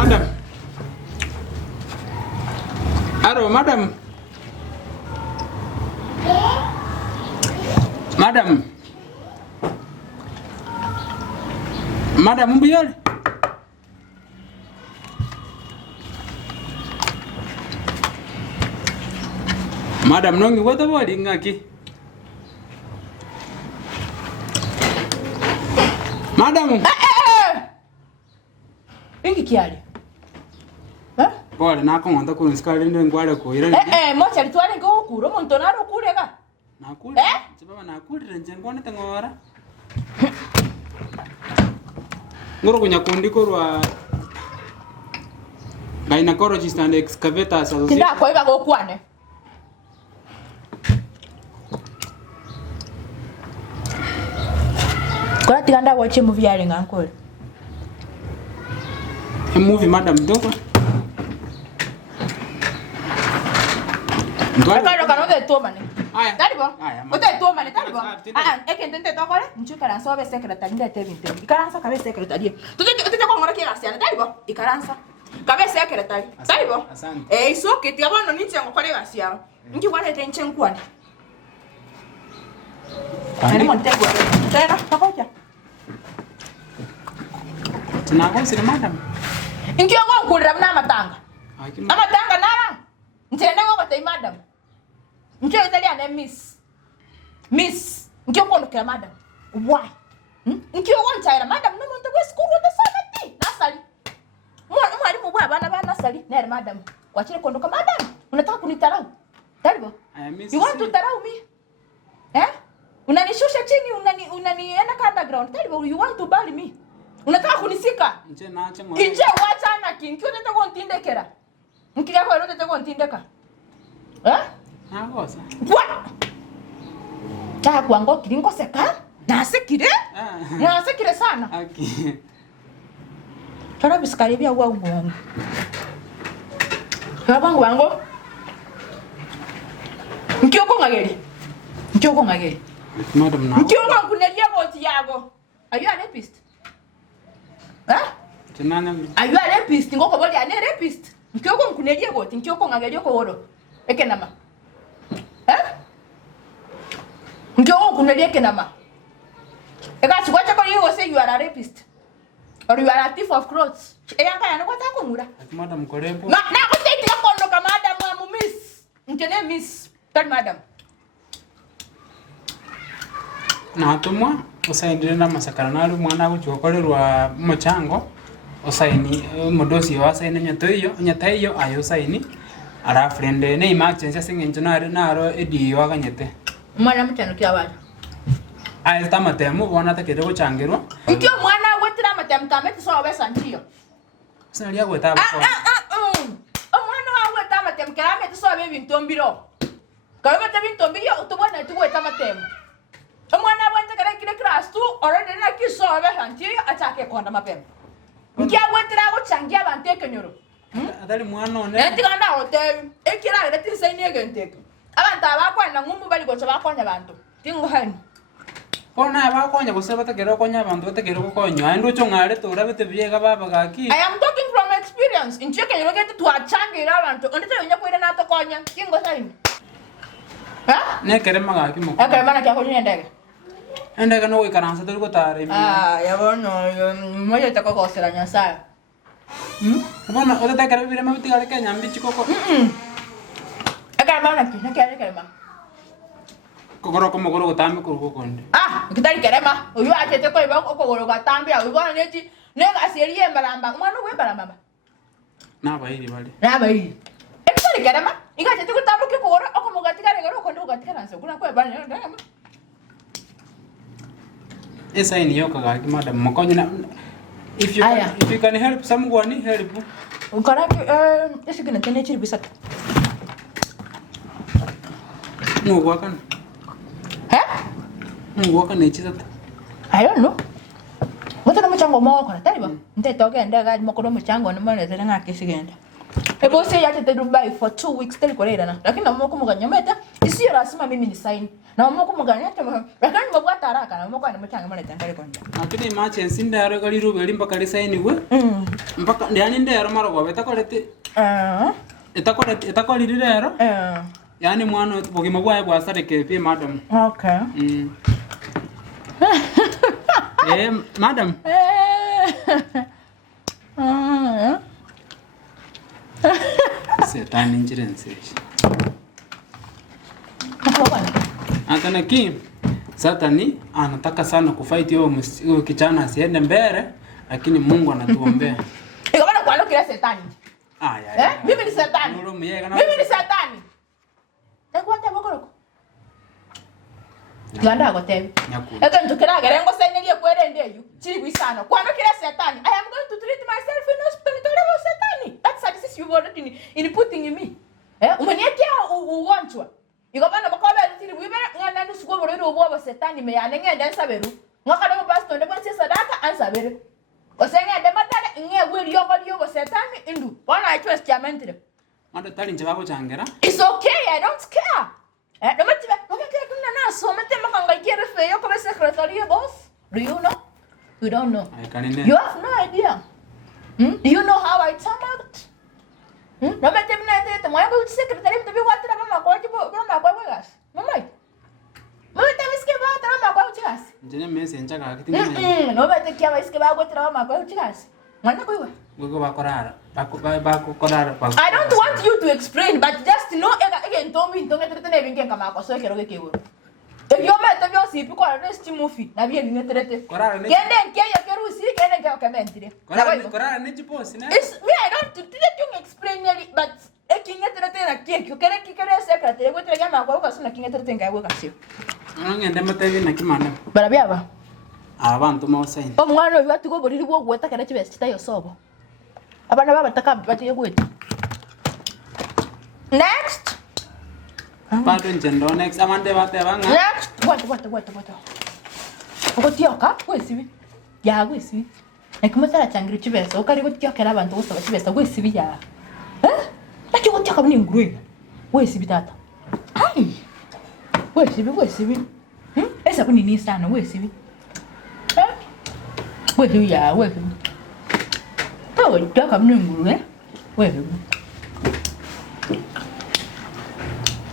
Madam. Hello, madam. Madam. Madam, mbiyol. Madam, nongi wata boli ngaki. Madam. Ingi kiali. Bole nako ngonda ku nskali ndo ngwale ko ira. Mocha litwale ngo kuro muntu naro kurega. Nakule. Chibaba nakule nje ngone tengora. Ngoro kunyakundi korwa Gynecologist and Excavators Association. Tinda ko iba go kwane. Kwa tiganda wache movie yale ngankole. A movie madam doko. Ndwala kana ode to mane. Aya. Talibo. Ode to mane talibo. Ekentente to kole. Nchukara so be secretary ndete binte. Ikaransa kabe secretary. Tute ko ngora kira siana talibo. Ikaransa. Kabe secretary. Talibo. Iso kiti abono ninche ngokole gasia. Nki kwale tenche nkwani. Ani montego. Tera pakoja. Tunako sire madam. Inki ngo nkurira na matanga. Amatanga nara. Ntende ngo batay madam. Nki Italian Miss. Nki ngo nukira madam. Why? Nki ngo nchaira madam no monte go school with the sanity. Nasali. Mwalimu bwa bana nasali. Nere madam. Wachire kondoka madam. Unataka kunitarau? Talibo. You want to tarau me? Unanishusha chini unanienda ka underground. Talibo, you want to bury me? Unataka kunisika? Nje naache mwa. Nje wacha na kinki unataka kuntindekera. Nkija kwa unataka kuntindeka. Nagosa. What? Kwango kiringo seka? Nasikire? Nasikire sana. Okay. Tara biskaribia wangu. Wangu. Nkioko ngageri. Madam na. Nkioko kunelia boti yago. Are you a rapist? Tenana. Are you a rapist? Ngoko bodi ane rapist. Nkioko kunelia boti, nkioko ngageri ko woro. Ekenama. Nkioko kunelia ekenama. Eka chikwacha ko you say you are a rapist. Or you are a thief of clothes. Eyanga yana kwata kumura. Madam korepo. Na ko take na kondo ka madam wa miss. Nkene miss. Tell madam. Natumwa usaidire na masakaranaru mwana guchokorerwa muchango usaini mudosi wa saini nyata iyo ayo saini ara friend ne emergency singenjo naro edi waganyete Mwana mutano kya bana ayo tamatemu bona takere guchangirwa ikyo mwana wetira matemu tamete so obesa ntiyo sinalia gweta bako mwana wa weta matemu kera mete so be bintombiro kawe mete bintombiro utubona tugweta matemu Mwana wente kare kile class tu already na kiso obesa ntiyo atake konda mapema Nkia wetira guchangia bante kenyoro Adali mwana one Etigana hotel ekira reti saini egenteke Abantu abakwana ngumbu bali gocha bakonya bantu tingo hani Ona abakonya guseba takero konya abantu batakero kokonya ando chongare to rabete biega baba gaki I am talking from experience in cheke yogete to achangira abantu ondete yonya kwira na to konya tingo saini Ne kere magaki mo Akere bana kya konya ndege Ndege no ikaransa turi gotare yabono moyo takokosera nyasaya Bona ode takere bire mabiti gale Kenya mbichi koko Akere bana kya ma Kokoro komogoro gotambe kurugokonde Kitari kerema uyu achete ko iba kokoro gatambe uyu bona neti nega serie mbalamba mwana we mbalamba Nabairi bali Nabairi Ekitari kerema ingachete kutambuke kokoro okomugatika regero kondo ugatika nse kuna kwa bana ndanga Esa ini yoka gaki madam mokonye na if you can help someone help Ukaraki esigina tene chiri bisata Ngo wakana Ngo wakana echitata I don't know Wata na mchango moko na taliba Nte toke ndega mokoro mchango na mwana tena ngaki sigenda Ebo se yate te Dubai for 2 weeks teli korera na lakini na moko muganyometa isi sio lazima mimi ni sign. Na mama kumuganya tama. Lakini mbabwata haraka na mama kwa nimechanga mwana tangale konja. Lakini emergency ndaro kali rube limba kali sign we. Mpaka ndani ndero marogo betakolete. Etakoli rero. Yani mwana bogima bwaye bwasareke pe madam. Okay. Madam. Setani insurance. Hata ki Satani anataka sana kufight huyo kijana asiende mbele, lakini Mungu anatuombea. Iko bana kwa kila Setani. Mimi ni Setani. Mimi ni Setani. Nakwata bokoro. Ganda gotebi. Eka ntukira gerengo sainilie kwere ndeyu. Chiri bisano. Kwa kila Setani. I am going to treat myself in hospital with Setani. That's a disease you've already in putting in me. Umeniekea ugonjwa. Iko bana bakoba tiri bibere ngana nusuko borero obwo Setani me yanenge dansa beru. Ngakade mo pastor ndebo sadaka ansa beru. Osenge de matale nge wiri yoko Setani indu. Wana acho estiamentire. Manda tali nje bako changera. It's okay, I don't care. No matiba, okay, kuna naso matema kangaikiere fe yoko be secretary boss. Do you know? You don't know. You have no idea. Do you know how I turn out? No matema na tete moya ba secretary mtabi watira mama kwa jibo mama kwa gas. Mama. Mama tabiske ba tara mama kwa gas. Njene mese nchaka kiti. No matekia ba iske ba kwa tara mama kwa gas. Mwana kwa Wego bakorara. Bako korara. I don't want you to explain, but just know again Tommy don't get tete binge kama kwa so kero kekewo. Yo meta byo sipi kwa rest movie na bie ni terete. Kende nke ya kerusi kende nke okamentire. Korara ni chiposi na. It's me I don't did you explain it but ekinga terete na keke kere kikere secretary go tega ma kwa so na kinga terete ngai go kasio. Ngende matevi na kimana. Barabia ba. Abantu mo sign. Omwana oyo atugo boriri bwo gweta kare chibesi tayo sobo. Abana baba taka batiye gweta. Next. Pato njendo next amande bate banga. Next. What. Ogotioka kwesibi. Ya kwesibi. Nakumutara changiri chibesi okari gotiokera abantu bose bachibesi kwesibi ya. Taki gotioka buni ngurwe. Kwesibi tata. Ai. Kwesibi. Esa buni ni sana kwesibi. Wewe ya wewe. Tawo toka mnunguru wewe.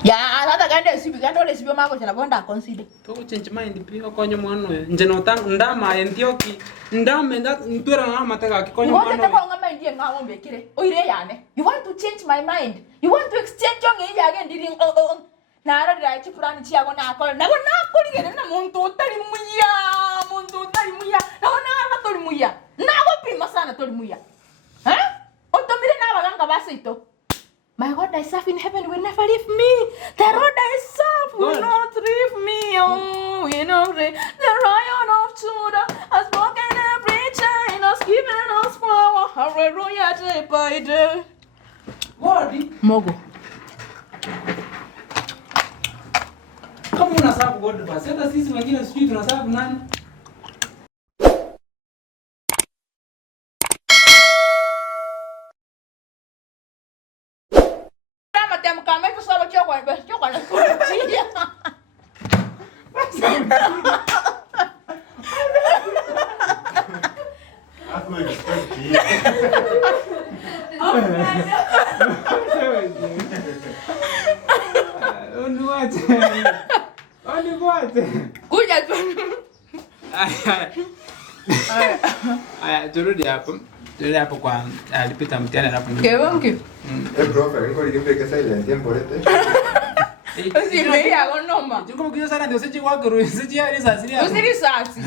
Ya hata kande sibi kando le sibi mako tena bonda consider. To change mind pia konyo mwana we. Njeno tang ndama entioki. Ndama nda mpira na mataka kikonyo mwana. Ngote kwa ngama ndiye ngawo mbekire. Oire yane. You want to change my mind. You want to exchange your nge yage ndiri nara dira chipurani chiago na akol. Na kuri gere na muntu utari muya. Na muya. Nago pima sana tori muya. Otomire na baganga basito. My God, thyself in heaven will never leave me. The Lord thyself will not leave me. Oh, you know the Lion of Judah has broken every chain, has given us power. Hallelujah, day by day. Godi Mogo. Kama unasabu godi basi hata sisi wengine sisi tunasabu nani? Kami tu selalu coklat na kucing. Aku expect dia. Onu aje. Kuja tu. Aya, turudi hapo kwa alipita mtihani hapo. Kewangi. Profe, alikuwa nikipeka silent tiempo este. Usirudia gonoma. Jingo mkiyo sana ndio sije wako ruhusa sije ali sasa. Usirisasi.